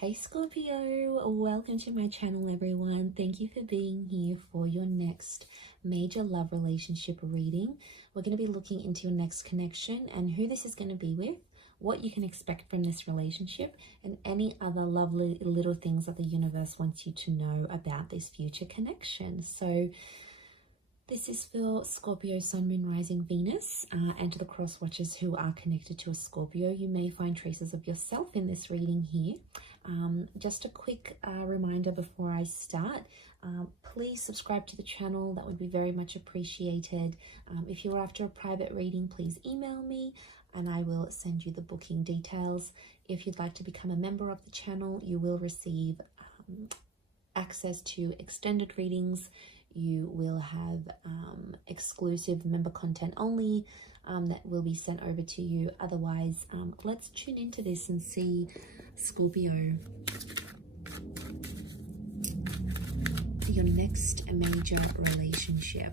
Hey Scorpio, welcome to my channel everyone. Thank you for being here for your next major love relationship reading. We're going to be looking into your next connection and who this is going to be with, what you can expect from this relationship, and any other lovely little things that the universe wants you to know about this future connection. So this is for Scorpio, Sun, Moon, Rising, Venus, and to the cross watchers who are connected to a Scorpio. You may find traces of yourself in this reading here. Just a quick reminder before I start, please subscribe to the channel. That would be very much appreciated. If you're after a private reading, please email me and I will send you the booking details. If you'd like to become a member of the channel, you will receive access to extended readings. You will have exclusive member content only that will be sent over to you. Otherwise, let's tune into this and see, Scorpio, your next major relationship.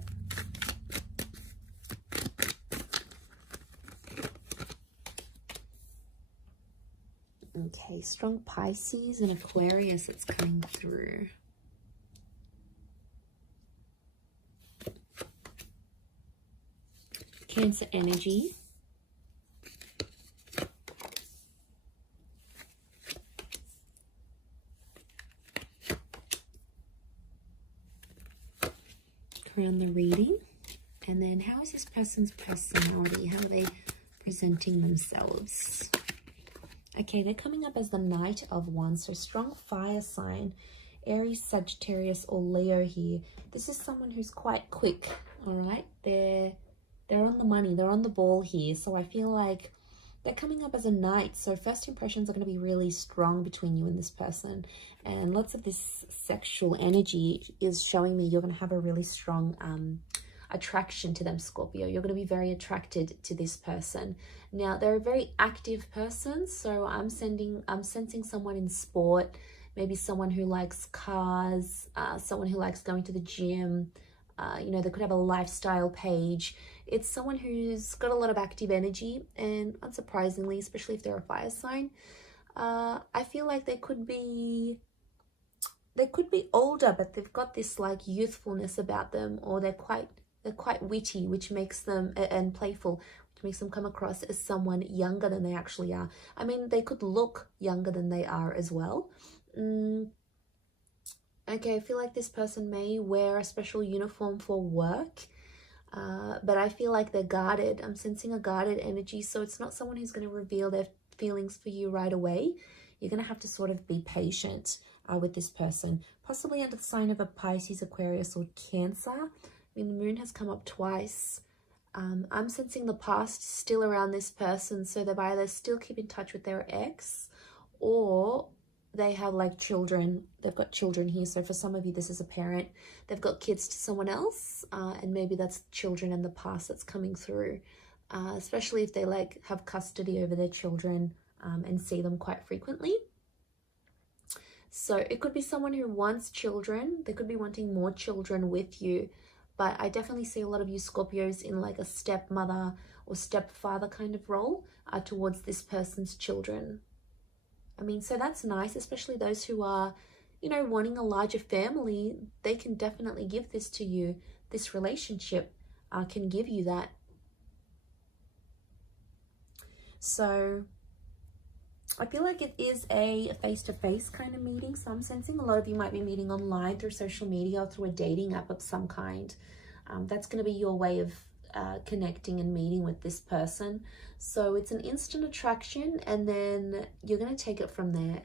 Okay, strong Pisces and Aquarius that's coming through. Cancer energy. Crown the reading. And then how is this person's personality? How are they presenting themselves? Okay, they're coming up as the Knight of Wands. So strong fire sign. Aries, Sagittarius, or Leo here. This is someone who's quite quick, all right? They're on the money, they're on the ball here. So I feel like they're coming up as a knight. So first impressions are going to be really strong between you and this person. And lots of this sexual energy is showing me you're going to have a really strong attraction to them, Scorpio. You're going to be very attracted to this person. Now, they're a very active person. So I'm sensing someone in sport, maybe someone who likes cars, someone who likes going to the gym. You know, they could have a lifestyle page. It's someone who's got a lot of active energy, and unsurprisingly, especially if they're a fire sign, I feel like they could be older, but they've got this like youthfulness about them, or they're quite witty, which makes them, and playful, which makes them come across as someone younger than they actually are. I mean, they could look younger than they are as well. Okay, I feel like this person may wear a special uniform for work, but I feel like they're guarded. I'm sensing a guarded energy, so it's not someone who's going to reveal their feelings for you right away. You're going to have to sort of be patient with this person, possibly under the sign of a Pisces, Aquarius, or Cancer. I mean, the moon has come up twice. I'm sensing the past still around this person, so they've either still keep in touch with their ex, or they have like children. They've got children here. So for some of you, this is a parent. They've got kids to someone else, and maybe that's children in the past that's coming through, especially if they like have custody over their children and see them quite frequently. So it could be someone who wants children. They could be wanting more children with you, but I definitely see a lot of you Scorpios in like a stepmother or stepfather kind of role towards this person's children. I mean, so that's nice, especially those who are, you know, wanting a larger family. They can definitely give this to you. This relationship can give you that. So I feel like it is a face-to-face kind of meeting. So I'm sensing a lot of you might be meeting online through social media or through a dating app of some kind. That's going to be your way of connecting and meeting with this person. So it's an instant attraction, and then you're going to take it from there.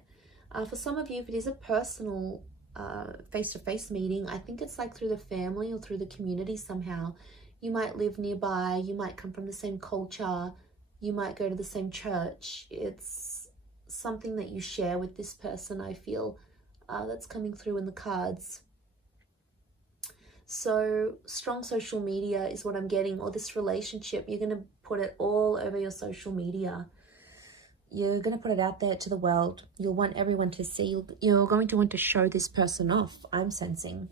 For some of you, if it is a personal face-to-face meeting, I think it's like through the family or through the community somehow. You might live nearby, you might come from the same culture, you might go to the same church. It's something that you share with this person, I feel, that's coming through in the cards. So strong social media is what I'm getting, or this relationship, you're going to put it all over your social media. You're going to put it out there to the world. You'll want everyone to see. You're going to want to show this person off, I'm sensing.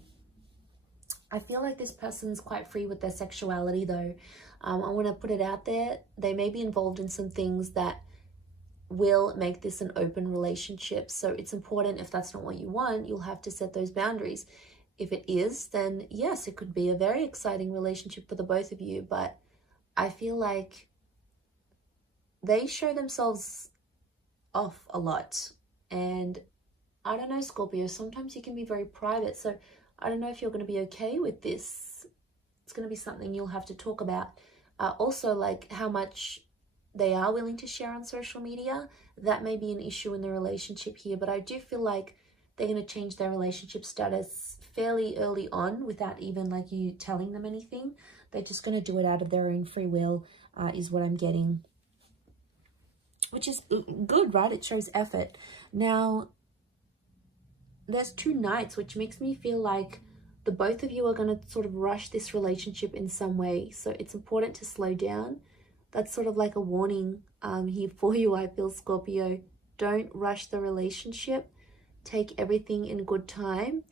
I feel like this person's quite free with their sexuality though. I want to put it out there. They may be involved in some things that will make this an open relationship. So it's important, if that's not what you want, you'll have to set those boundaries. If it is, then yes, it could be a very exciting relationship for the both of you. But I feel like they show themselves off a lot. And I don't know, Scorpio, sometimes you can be very private. So I don't know if you're going to be okay with this. It's going to be something you'll have to talk about. Also, like how much they are willing to share on social media. That may be an issue in the relationship here. But I do feel like they're going to change their relationship status fairly early on without even like you telling them anything. They're just going to do it out of their own free will, is what I'm getting. Which is good, right? It shows effort. Now, there's 2 knights, which makes me feel like the both of you are going to sort of rush this relationship in some way. So it's important to slow down. That's sort of like a warning here for you, I feel, Scorpio. Don't rush the relationship. Take everything in good time,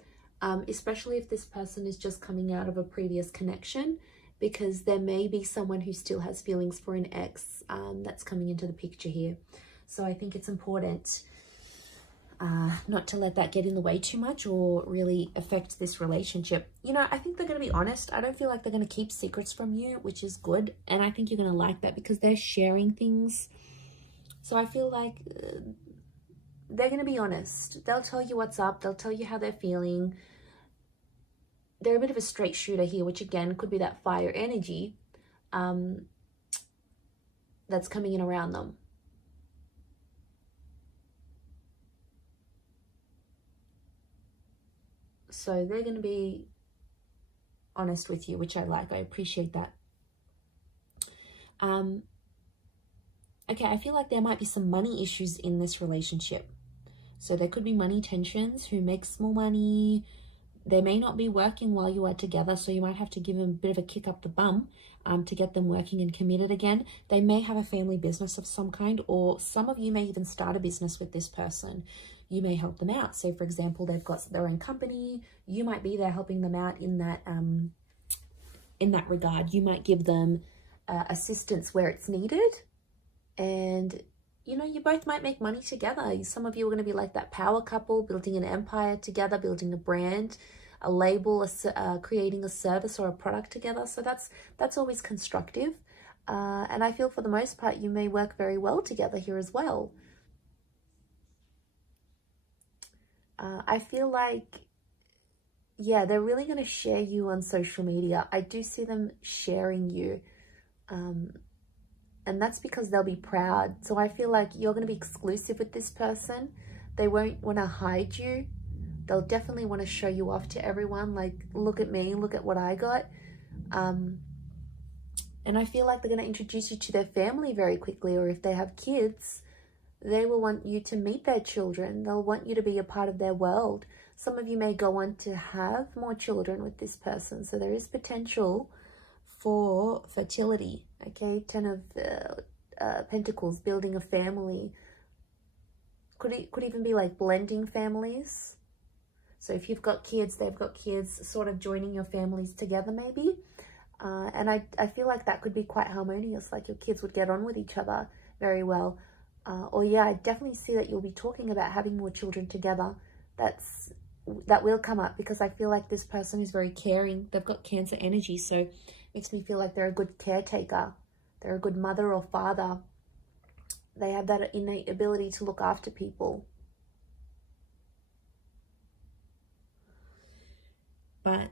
especially if this person is just coming out of a previous connection, because there may be someone who still has feelings for an ex that's coming into the picture here. So I think it's important not to let that get in the way too much or really affect this relationship. You know, I think they're going to be honest. I don't feel like they're going to keep secrets from you, which is good. And I think you're going to like that because they're sharing things. So I feel like they're going to be honest. They'll tell you what's up. They'll tell you how they're feeling. They're a bit of a straight shooter here, which again could be that fire energy that's coming in around them. So they're going to be honest with you, which I like. I appreciate that. Okay, I feel like there might be some money issues in this relationship. So there could be money tensions. Who makes more money? They may not be working while you are together, so you might have to give them a bit of a kick up the bum to get them working and committed again. They may have a family business of some kind, or some of you may even start a business with this person. You may help them out. So, for example, they've got their own company. You might be there helping them out in that regard. You might give them assistance where it's needed. And, you know, you both might make money together. Some of you are going to be like that power couple, building an empire together, building a brand, a label, creating a service or a product together. So that's always constructive. And I feel for the most part, you may work very well together here as well. I feel like, yeah, they're really going to share you on social media. I do see them sharing you. And that's because they'll be proud. So I feel like you're going to be exclusive with this person. They won't want to hide you. They'll definitely want to show you off to everyone. Like, look at me, look at what I got. And I feel like they're going to introduce you to their family very quickly. Or if they have kids, they will want you to meet their children. They'll want you to be a part of their world. Some of you may go on to have more children with this person. So there is potential for fertility. Okay, 10 of Pentacles, building a family. Could even be like blending families. So if you've got kids, they've got kids, sort of joining your families together maybe. And I feel like that could be quite harmonious, like your kids would get on with each other very well. Or yeah, I definitely see that you'll be talking about having more children together. That will come up because I feel like this person is very caring. They've got Cancer energy, so it makes me feel like they're a good caretaker. They're a good mother or father. They have that innate ability to look after people. But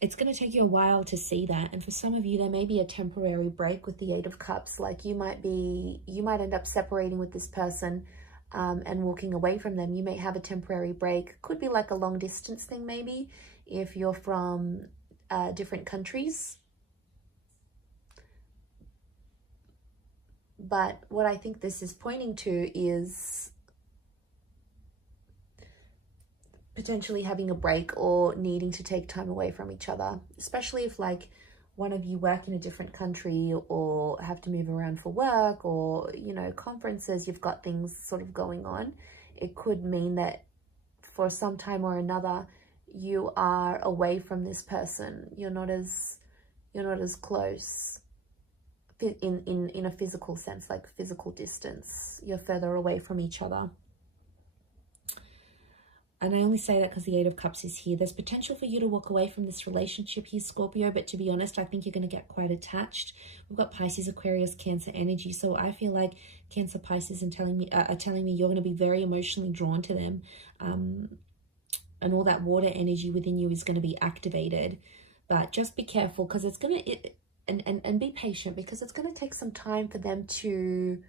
it's going to take you a while to see that. And for some of you, there may be a temporary break with the 8 of Cups. Like you might end up separating with this person and walking away from them. You may have a temporary break. Could be like a long distance thing maybe if you're from different countries. But what I think this is pointing to is potentially having a break or needing to take time away from each other, especially if like one of you work in a different country or have to move around for work or, you know, conferences, you've got things sort of going on. It could mean that for some time or another, you are away from this person. You're not as close. in a physical sense, like physical distance. You're further away from each other. And I only say that because the Eight of Cups is here. There's potential for you to walk away from this relationship here, Scorpio, but to be honest, I think you're going to get quite attached. We've got Pisces, Aquarius, Cancer energy, so I feel like Cancer, Pisces are telling me you're going to be very emotionally drawn to them, and all that water energy within you is going to be activated. But just be careful, because it's going to... And be patient, because it's going to take some time for them to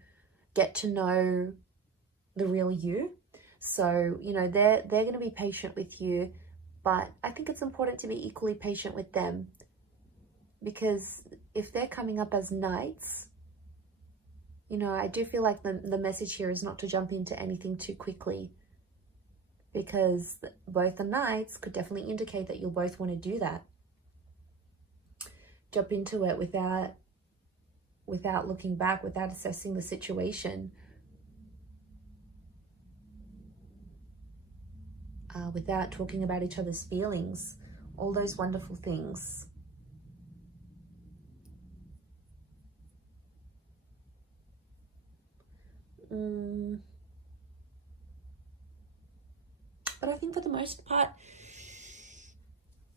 get to know the real you. So, you know, they're going to be patient with you, but I think it's important to be equally patient with them, because if they're coming up as knights, you know, I do feel like the message here is not to jump into anything too quickly, because both the knights could definitely indicate that you'll both want to do that. Jump into it without looking back, without assessing the situation. Without talking about each other's feelings, all those wonderful things. But I think for the most part,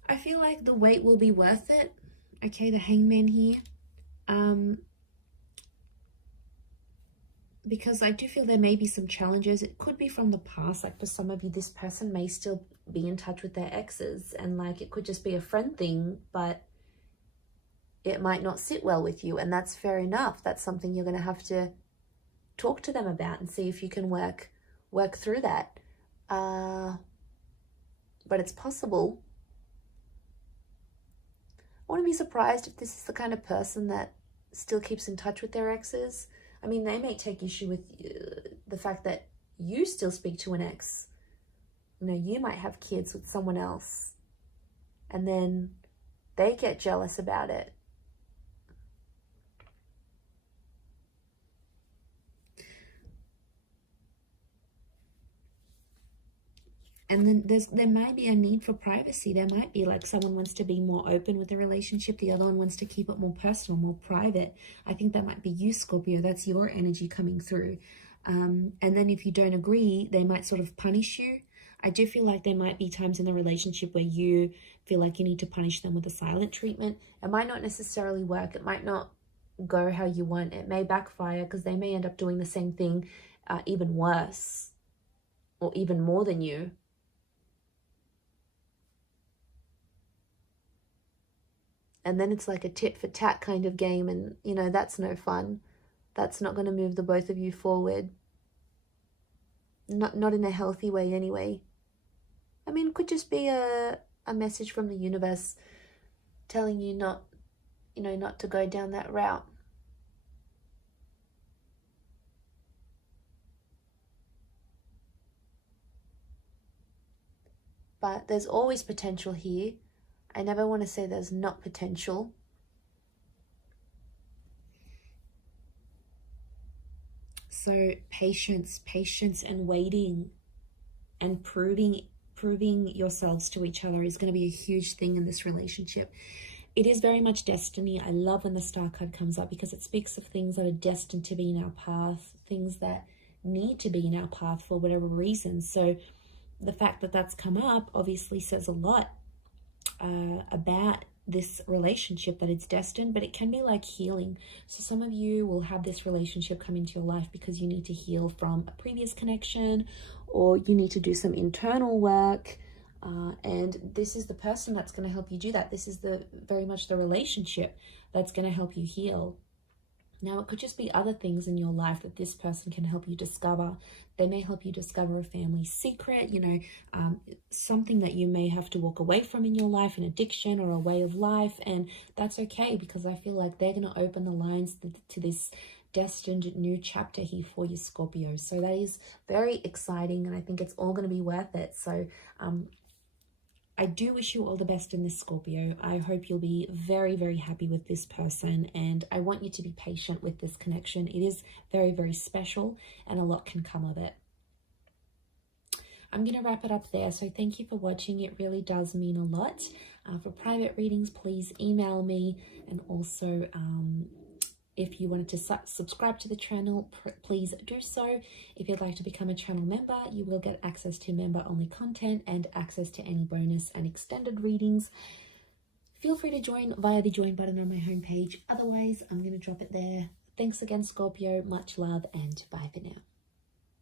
I feel like the wait will be worth it. Okay, the Hangman here. Because I do feel there may be some challenges. It could be from the past. Like for some of you, this person may still be in touch with their exes, and like it could just be a friend thing, but it might not sit well with you, and that's fair enough. That's something you're going to have to talk to them about and see if you can work through that. But it's possible. I wouldn't be surprised if this is the kind of person that still keeps in touch with their exes. I mean, they may take issue with the fact that you still speak to an ex. You know, you might have kids with someone else, and then they get jealous about it. And then there might be a need for privacy. There might be like someone wants to be more open with the relationship. The other one wants to keep it more personal, more private. I think that might be you, Scorpio. That's your energy coming through. And then if you don't agree, they might sort of punish you. I do feel like there might be times in the relationship where you feel like you need to punish them with a silent treatment. It might not necessarily work. It might not go how you want. It may backfire, because they may end up doing the same thing, even worse, or even more than you. And then it's like a tit for tat kind of game, and, you know, that's no fun. That's not going to move the both of you forward. Not in a healthy way anyway. I mean, it could just be a message from the universe telling you not to go down that route. But there's always potential here. I never want to say there's not potential. So patience and waiting and proving yourselves to each other is going to be a huge thing in this relationship. It is very much destiny. I love when the Star card comes up, because it speaks of things that are destined to be in our path, things that need to be in our path for whatever reason. So the fact that that's come up obviously says a lot about this relationship, that it's destined. But it can be like healing. So some of you will have this relationship come into your life because you need to heal from a previous connection, or you need to do some internal work, and this is the person that's going to help you do that. This is very much the relationship that's going to help you heal. Now, it could just be other things in your life that this person can help you discover. They may help you discover a family secret, something that you may have to walk away from in your life, an addiction or a way of life. And that's okay, because I feel like they're going to open the lines to this destined new chapter here for you, Scorpio. So that is very exciting, and I think it's all going to be worth it. So I do wish you all the best in this, Scorpio. I hope you'll be very, very happy with this person, and I want you to be patient with this connection. It is very, very special, and a lot can come of it. I'm going to wrap it up there. So thank you for watching. It really does mean a lot. For private readings, please email me, and also If you wanted to subscribe to the channel, please do so. If you'd like to become a channel member, you will get access to member-only content and access to any bonus and extended readings. Feel free to join via the join button on my homepage. Otherwise, I'm going to drop it there. Thanks again, Scorpio. Much love and bye for now.